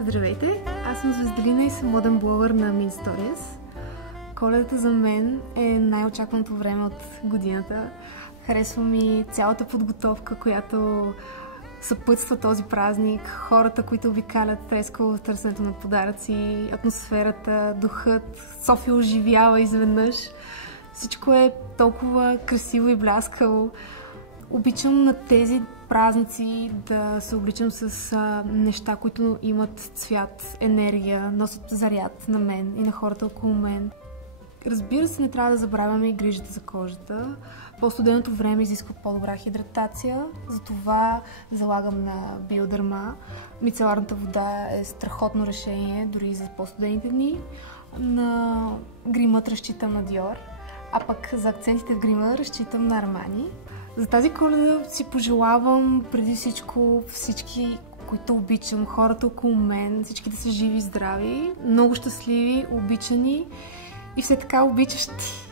Здравейте, аз съм Звездалина и съм моден блогър на Min Stories. Коледата за мен е най-очакваното време от годината. Харесва ми цялата подготовка, която съпътства този празник, хората, които обикалят трескаво в търсенето на подаръци, атмосферата, духът, София оживява изведнъж. Всичко е толкова красиво и бляскаво. Обичам на тези празници да се обличам с неща, които имат цвят, енергия, носят заряд на мен и на хората около мен. Разбира се, не трябва да забравяме и грижата за кожата. По-студеното време изисква по-добра хидратация, затова залагам на биодърма. Мицеларната вода е страхотно решение, дори за по-студените дни. На гримът разчитам на Dior, а пък за акцентите в грима разчитам на Armani. За тази Коледа си пожелавам преди всички, които обичам, хората около мен, всички да са живи и здрави, много щастливи, обичани и все така обичащи.